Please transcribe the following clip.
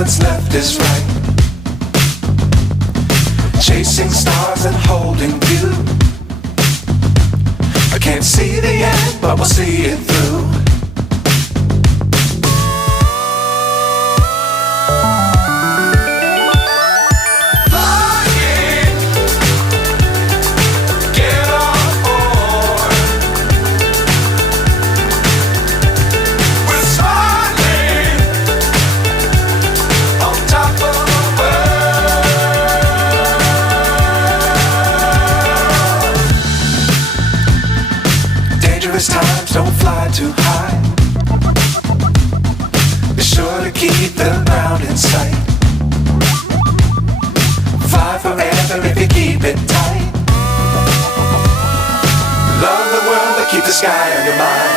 what's left is right. Chasing stars and holding you. I can't see the end, but we'll see it through. Times don't fly too high. Be sure to keep the ground in sight. Fly forever if you keep it tight. Love the world, but keep the sky on your mind.